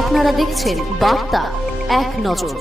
আপনারা দেখছেন বার্তা এক নজর।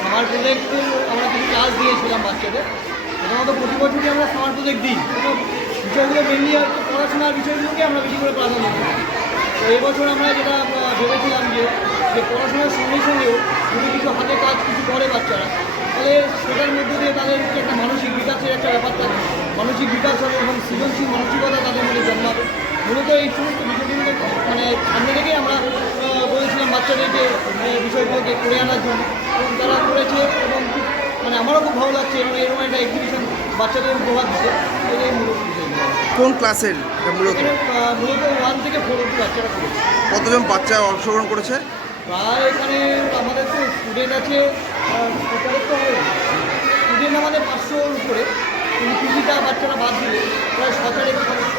সামার প্রজেক্ট আমরা কিছু ক্লাস দিয়েছিলাম বাচ্চাদের। প্রথমত প্রতি বছরই আমরা সামার প্রজেক্ট দিই, এবং বিষয়গুলো মেনলি হয়তো পড়াশোনার বিষয়গুলোকে আমরা বেশি করে প্রাধান্য দিই। তো এবছর আমরা যেটা ভেবেছিলাম যে পড়াশোনার সঙ্গে সঙ্গেও যদি কিছু হাতে কাজ কিছু করে বাচ্চারা, তাহলে সেটার মধ্যে দিয়ে তাদের একটা মানসিক বিকাশের একটা ব্যাপার থাকে, মানসিক বিকাশ হবে এবং সৃজনশীল মানসিকতা তাদের মধ্যে জন্মাবে। মূলত এই সমস্ত বিষয়গুলোকে সামনে রেখেই আমরা বলেছিলাম বাচ্চাদেরকে বিষয়গুলোকে করে আনার জন্য, এবং তারা করেছে। এবং আমারও খুব ভালো লাগছে, এবং এরকম একটা এক্সিবিশন বাচ্চাদের উপহার দিচ্ছে। এটাই মূলত বিষয়গুলো। কোন ক্লাসের মূলত? মূলত 1 থেকে 4 অবধি বাচ্চারা করেছে। কতজন বাচ্চা অংশগ্রহণ করেছে? প্রায় এখানে আমাদের তো স্টুডেন্ট আছে, স্টুডেন্ট আমাদের 500-র উপরে, কিন্তু কিছুটা বাচ্চারা বাদ দিলে প্রায় 7,000-8,000।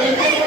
Thank you.